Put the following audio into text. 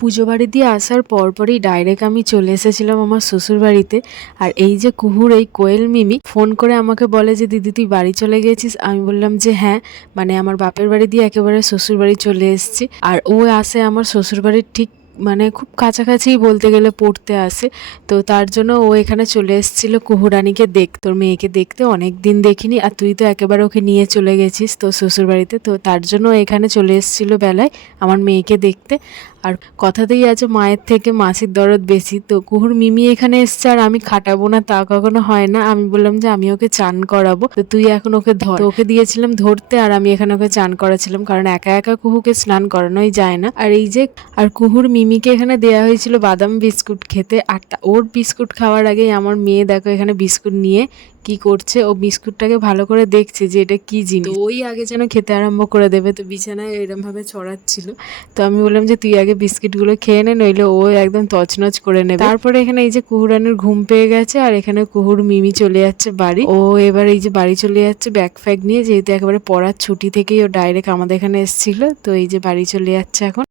পুজো বাড়ি দিয়ে আসার পরপরই ডাইরেক্ট আমি চলে এসেছিলাম আমার শ্বশুর বাড়িতে। আর এই যে কুহুর এই কোয়েল মিমি ফোন করে আমাকে বলে যে দিদি তুই বাড়ি চলে গেছিস। আমি বললাম যে হ্যাঁ, মানে আমার বাপের বাড়ি দিয়ে একেবারে শ্বশুর বাড়ি চলে এসেছি। আর ও আসে আমার শ্বশুর বাড়ির ঠিক মানে খুব কাছাকাছিই বলতে গেলে পড়তে আসে। তো তার জন্য ও এখানে চলে এসেছিল কুহুরানিকে তোর মেয়েকে দেখতে। অনেক দিন দেখিনি, আর তুই তো একেবারে ওকে নিয়ে চলে গেছিস তোর শ্বশুর বাড়িতে, তো তার জন্য ও এখানে চলে এসেছিল বেলায় আমার মেয়েকে দেখতে। আর কথাতেই আছে মায়ের থেকে মাসির দরদ বেশি। তো কুহুর মিমি এখানে এসছে আর আমি খাটাবো না তা কখনো হয় না। আমি বললাম যে আমি ওকে চান করাবো, তো তুই এখন ওকে ধর। তো ওকে দিয়েছিলাম ধরতে, আর আমি এখানে ওকে চান করাছিলাম, কারণ একা একা কুহুকে স্নান করানোই যায় না। আর এই যে আর কুহুর মিমিকে এখানে দেওয়া হয়েছিল বাদাম বিস্কুট খেতে। আর ওর বিস্কুট খাওয়ার আগেই আমার মেয়ে দেখো এখানে বিস্কুট নিয়ে কি করছে, ও বিস্কুটটাকে ভালো করে দেখছে যে এটা কি জিনিস। তো ওই আগে যেন খেতে আরম্ভ করে দেবে, তো বিছানায় এরম ভাবে ছড়াচ্ছিল। তো আমি বললাম যে তুই আগে বিস্কিটগুলো খেয়ে নে, নইলে ও একদম তছনছ করে নেবে। তারপরে এখানে এই যে কুহুরানির ঘুম পেয়ে গেছে, আর এখানে কুহুর মিমি চলে যাচ্ছে বাড়ি। ও এবার এই যে বাড়ি চলে যাচ্ছে ব্যাগ ফ্যাগ নিয়ে, যেহেতু একেবারে পড়ার ছুটি থেকেই ও ডাইরেক্ট আমাদের এখানে এসেছিল। তো এই যে বাড়ি চলে যাচ্ছে এখন।